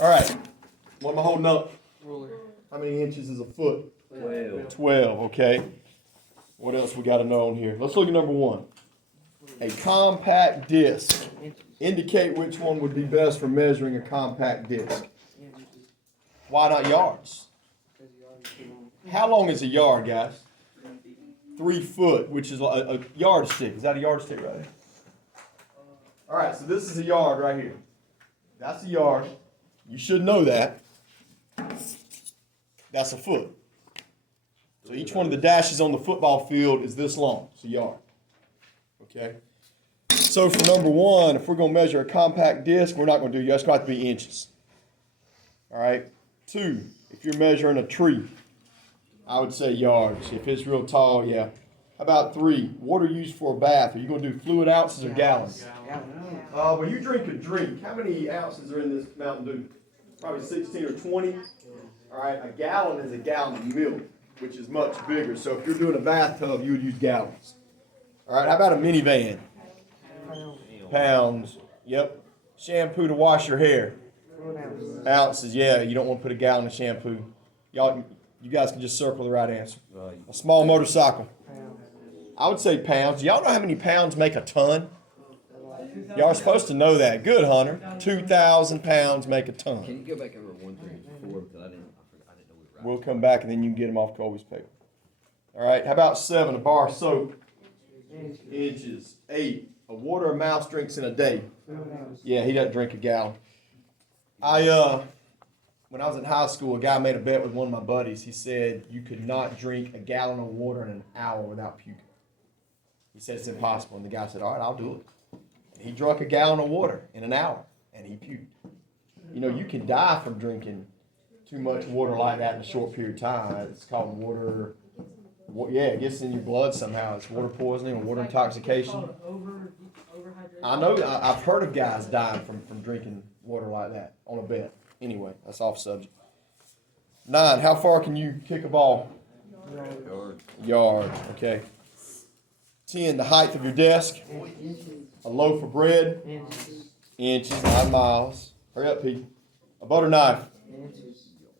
All right. What am I holding up? Ruler. How many inches is a foot? 12. 12, okay. What else we got to know on here? Let's look at number one. A compact disc. Indicate which one would be best for measuring a compact disc. Why not yards? How long is a yard, guys? 3 foot, which is a yardstick. Is that a yardstick right there? All right, so this is a yard right here. That's a yard. You should know that. That's a foot. So each one of the dashes on the football field is this long. It's a yard. Okay? So for number one, if we're going to measure a compact disc, we're not going to do yards. It's going to have to be inches. All right? 2, if you're measuring a tree, I would say yards. If it's real tall, yeah. How about 3, water used for a bath? Are you going to do fluid ounces or gallons? When you drink a drink, how many ounces are in this Mountain Dew? Probably 16 or 20. All right, a gallon is a gallon of milk, which is much bigger. So if you're doing a bathtub, you would use gallons. All right, how about a minivan? Pounds. Yep. Shampoo to wash your hair. Ounces. Yeah, you don't want to put a gallon of shampoo. You guys can just circle the right answer. A small motorcycle. I would say pounds. Y'all know how many pounds make a ton? Y'all are supposed to know that. Good, Hunter. 2,000 pounds make a ton. Can you go back over 1 through 4 because I didn't know we were right. We'll come back and then you can get them off Colby's paper. All right. How about 7? A bar of soap. Inches. 8. A water a mouse drinks in a day. Yeah, he doesn't drink a gallon. When I was in high school, a guy made a bet with one of my buddies. He said you could not drink a gallon of water in an hour without puking. He said it's impossible. And the guy said, all right, I'll do it. And he drank a gallon of water in an hour, and he puked. You know, you can die from drinking too much water like that in a short period of time. It's called water. Yeah, it gets in your blood somehow. It's water poisoning or water intoxication. I know. I've heard of guys dying from drinking water like that on a bet. Anyway, that's off subject. 9. How far can you kick a ball? Yard. Okay. 10. The height of your desk. A loaf of bread. Inches, not miles. Hurry up, Pete. A butter knife.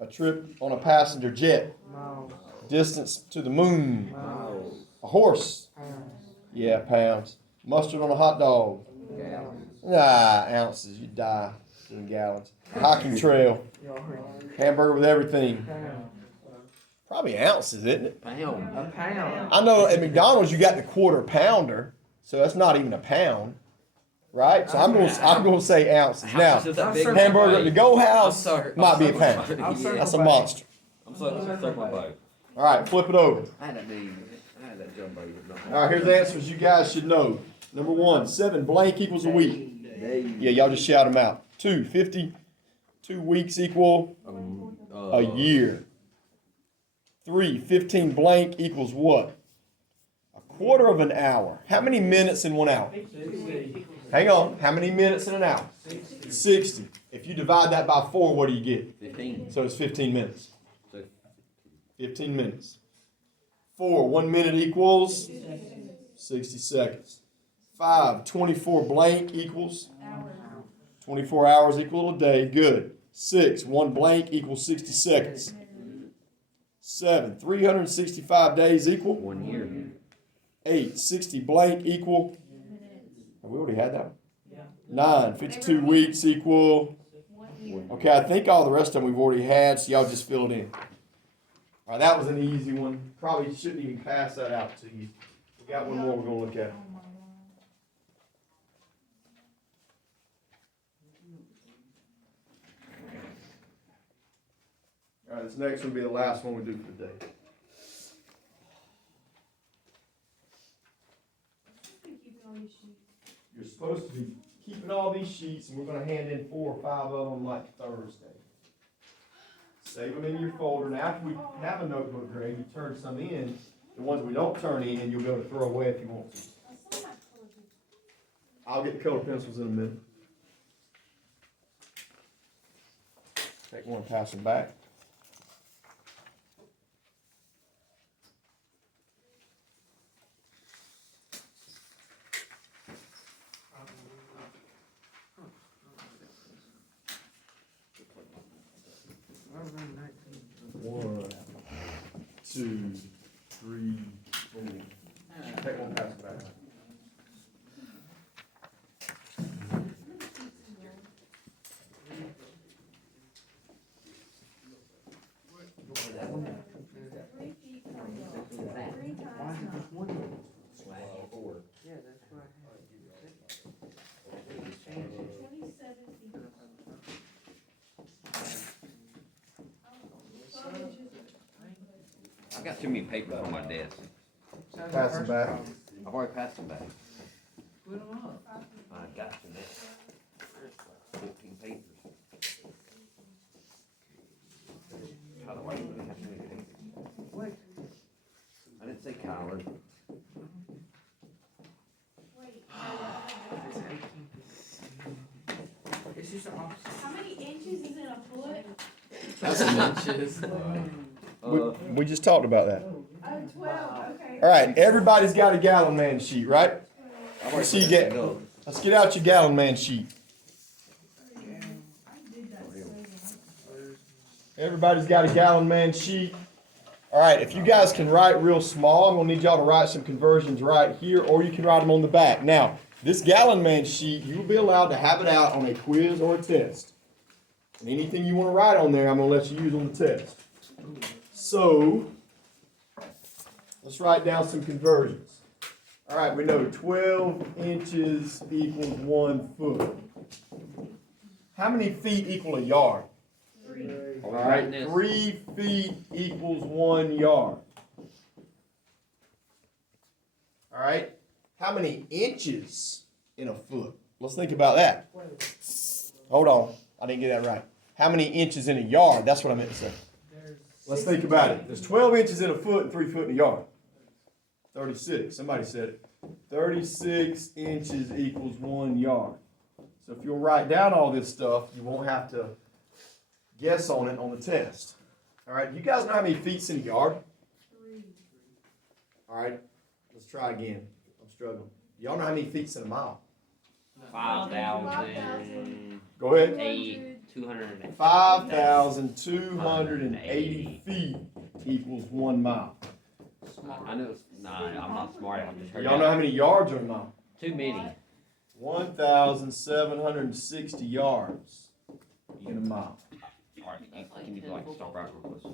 A trip on a passenger jet. Distance to the moon. A horse. Yeah, pounds. Mustard on a hot dog. Nah, ounces. You die in gallons. Hiking trail. Hamburger with everything. Probably ounces, isn't it? Pound. A pound. I know at McDonald's you got the quarter pounder, so that's not even a pound, right? So I'm going to say ounces. Now, hamburger at the Go House might be a pound. That's a monster. I'm sorry, my body. All right, flip it over. I had that jumbo. All right, here's the answers you guys should know. Number 1, 7 blank equals a week. Yeah, y'all just shout them out. 2, 52 weeks equal a year. 3, 15 blank equals what? A quarter of an hour. How many minutes in 1 hour? 60. Hang on. How many minutes in an hour? 60. If you divide that by 4, what do you get? 15. So it's 15 minutes. 15 minutes. 4, 1 minute equals 60 seconds. 5, 24 blank equals 24 hours equal a day. Good. 6, 1 blank equals 60 seconds. 7, 365 days equal 1 year. 8, 60 blank equal. We already had that one. 9, 52 weeks equal. Okay, I think all the rest of them we've already had, so y'all just fill it in. All right, that was an easy one. Probably shouldn't even pass that out to you. We got one more we're going to look at. All right, this next one will be the last one we do for the day. You're supposed to be keeping all these sheets, and we're going to hand in 4 or 5 of them like Thursday. Save them in your folder. And after we have a notebook, Greg, you turn some in. The ones we don't turn in, you'll be able to throw away if you want to. I'll get the color pencils in a minute. Take one and pass them back. 2, 3, 4. Take one, pass it back. Yeah, that's what I I got too many papers on my desk. had. Pass it back. I've already passed them back. Split them up. I got to next. 14 papers. How do I even have so many papers? Wait. I didn't say Kyler. It's 18 feet. It's just an opposite. How many inches is in a foot? That's Inches. we just talked about that. Oh, 12, okay. All right, everybody's got a gallon man sheet, right? I've already So you put get- that go. Let's get out your gallon man sheet. Everybody's got a gallon man sheet. All right, if you guys can write real small, I'm gonna need y'all to write some conversions right here, or you can write them on the back. Now, this gallon man sheet, you will be allowed to have it out on a quiz or a test. And anything you wanna write on there, I'm gonna let you use on the test. So, let's write down some conversions. All right, we know 12 inches equals 1 foot. How many feet equal a yard? 3. All right, 3 feet equals 1 yard. All right, how many inches in a foot? Let's think about that. Hold on, I didn't get that right. How many inches in a yard? That's what I meant to say. Let's think about it. There's 12 inches in a foot and 3 foot in a yard. 36, somebody said it. 36 inches equals 1 yard. So if you'll write down all this stuff, you won't have to guess on it on the test. All right, you guys know how many feet's in a yard? 3. All right, let's try again. I'm struggling. Y'all know how many feet's in a mile? 5,000. Go ahead. 200. 5,280 feet equals 1 mile. I know it's, nah, I'm not smart. I'm just heard Y'all know how many yards are in a mile? Too many. 1,760 yards in a mile. Alright, can you like stop right real close?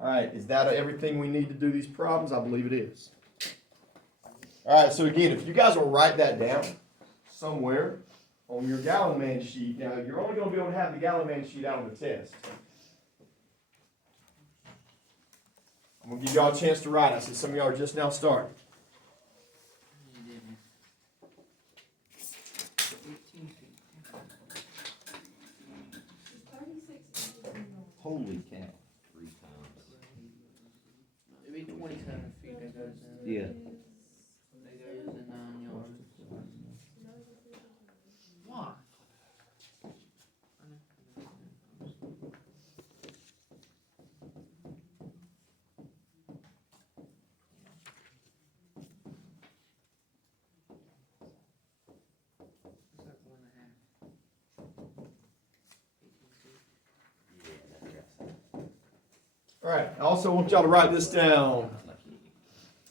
All right, is that everything we need to do these problems? I believe it is. All right, so again, if you guys will write that down somewhere on your gallon man sheet. Now, you're only going to be able to have the gallon man sheet out on the test. I'm going to give y'all a chance to write. I see some of y'all are just now starting. 18 feet. 36 inches in a Holy cow. 3 times. It'd be 27 feet that goes in. Yeah. That goes in 9 yards. Why? It's like 1.5. 18 feet. All right, I also want y'all to write this down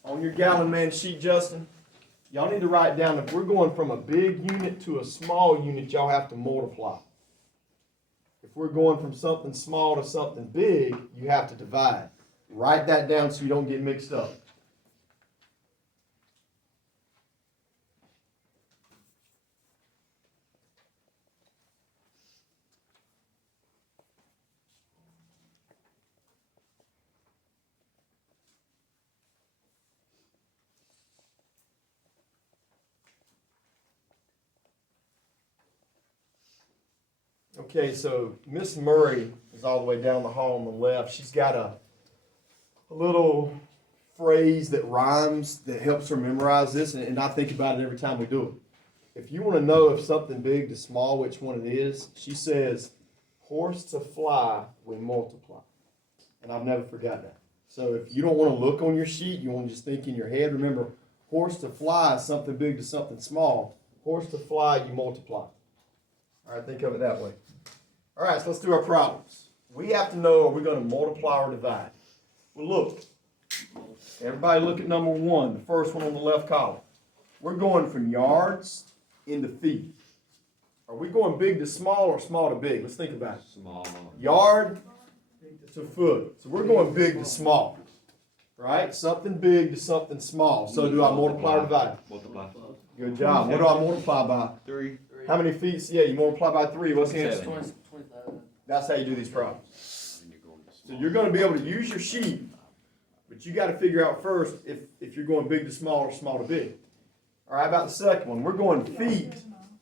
on your gallon man sheet, Justin. Y'all need to write down if we're going from a big unit to a small unit, y'all have to multiply. If we're going from something small to something big, you have to divide. Write that down so you don't get mixed up. Okay, so Miss Murray is all the way down the hall on the left. She's got a little phrase that rhymes that helps her memorize this, and I think about it every time we do it. If you want to know if something big to small, which one it is, she says, horse to fly, we multiply. And I've never forgot that. So if you don't want to look on your sheet, you want to just think in your head, remember, horse to fly is something big to something small. Horse to fly, you multiply. All right, think of it that way. All right, so let's do our problems. We have to know, are we going to multiply or divide? Well, look, Everybody look at number one, the first one on the left column. We're going from yards into feet. Are we going big to small or small to big? Let's think about it. Small. Yard to foot. So we're going big to small. Right? Something big to something small. So do I multiply or divide? Multiply. Good job. What do I multiply by? 3. How many feet? Yeah, you multiply by 3. What's the answer? 27. 25. That's how you do these problems. And you're going to So small. you're going to be able to use your sheet, but you got to figure out first if you're going big to small or small to big. All right, about the second one. We're going feet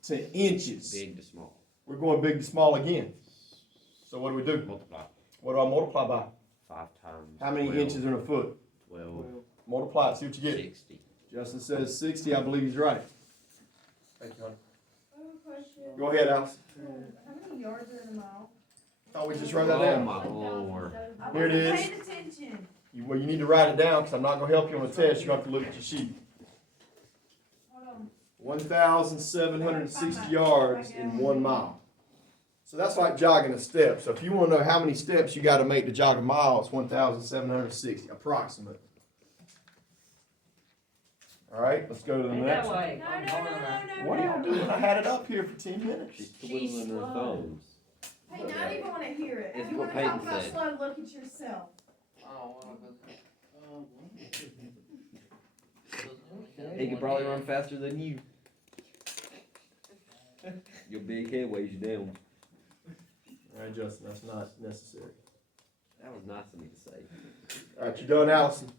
to inches. Big to small. We're going big to small again. So what do we do? Multiply. What do I multiply by? 5 times. How many 12, inches in a foot? 12. Multiply it, see what you get. 60. Justin says 60. I believe he's right. Thank you, honey. I have a question. Go ahead, Alice. How many yards are in a mile? Thought we just wrote that Oh down. my lord. I Here it wasn't is. paying attention. Well, you need to write it down because I'm not going to help you on the test. You're going to have to look at your sheet. Hold on. 1,760 yards in 1 mile. So that's like jogging a step. So if you want to know how many steps you got to make to jog a mile, it's 1,760, approximate. All right, let's go to the next one. No, no, no, no, no. What are y'all doing? I had it up here for 10 minutes. She's twiddling her slow. thumbs. Hey, now I don't even want to hear it. It's If you what want to talk Peyton about said. slow, look at yourself. Oh, He could probably run faster than you. Your big head weighs you down. All right, Justin, that's not necessary. That was nice of me to say. All right, you done, Allison?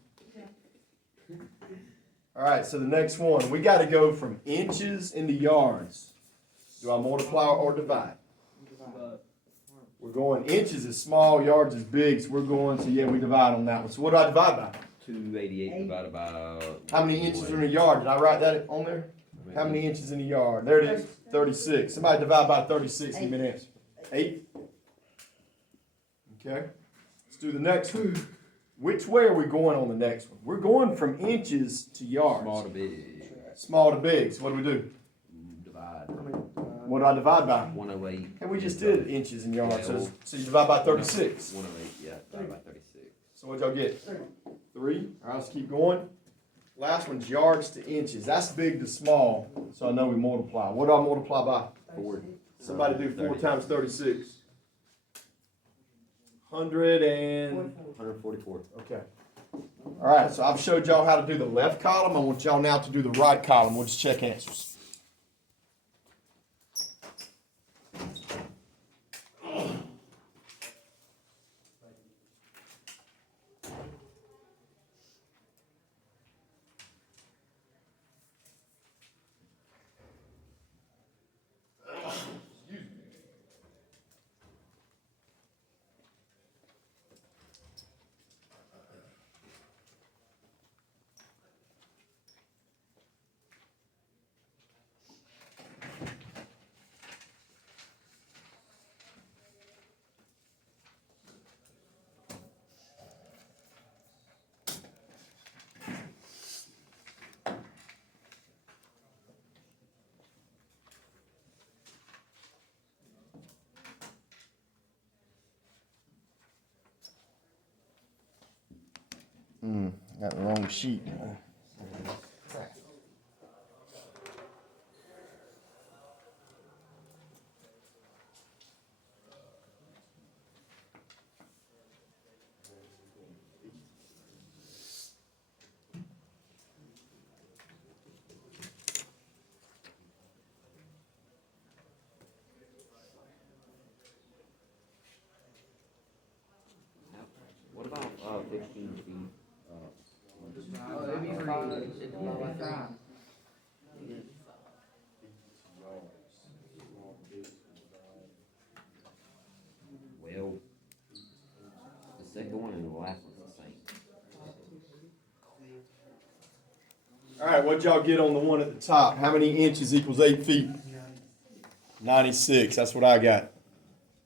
All right, so the next one, we got to go from inches into yards. Do I multiply or divide? We're going inches is small, yards is big, so we're going, so yeah, we divide on that one. So what do I divide by? 288 divided by. How many inches are in a yard? Did I write that on there? How many inches in a yard? There it is, 36. Somebody divide by 36, give me an answer. 8? Okay, let's do the next one. Which way are we going on the next one? We're going from inches to yards. Small to big. Small to big, so what do we do? Divide. What do I divide by? 108. And we just did inches and yards, so you divide by 36. 108, yeah, divided by 36. So what'd y'all get? 3. All right, let's keep going. Last one's yards to inches. That's big to small, so I know we multiply. What do I multiply by? 4. Somebody do 4 30. times 36. 100 and... 144. Okay. All right, so I've showed y'all how to do the left column. I want y'all now to do the right column. We'll just check answers. Got the wrong sheet. What about 15 feet? Oh, it'd be 5. It'd be 5. Well, the second one and the last one's the same. All right, what'd y'all get on the one at the top? How many inches equals 8 feet? 96. That's what I got.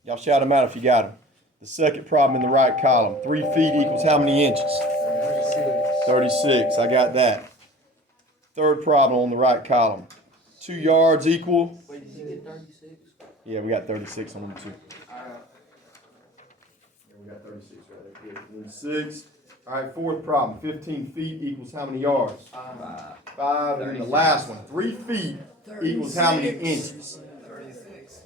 Y'all shout them out if you got them. The second problem in the right column. 3 feet equals how many inches? 36. I got that. Third problem on the right column. 2 yards equal. Wait, did you get 36? Yeah, we got 36 on them too. Alright. Yeah, we got 36 right there. 36. All right, fourth problem, 15 feet equals how many yards? 5, and then the 36. last one, 3 feet equals how many inches? 36.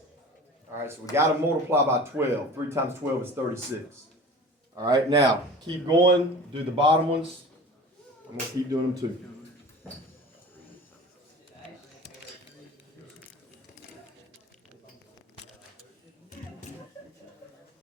All right, so we gotta multiply by 12. 3 times 12 is 36. All right, now, keep going, do the bottom ones. I'm gonna keep doing them too.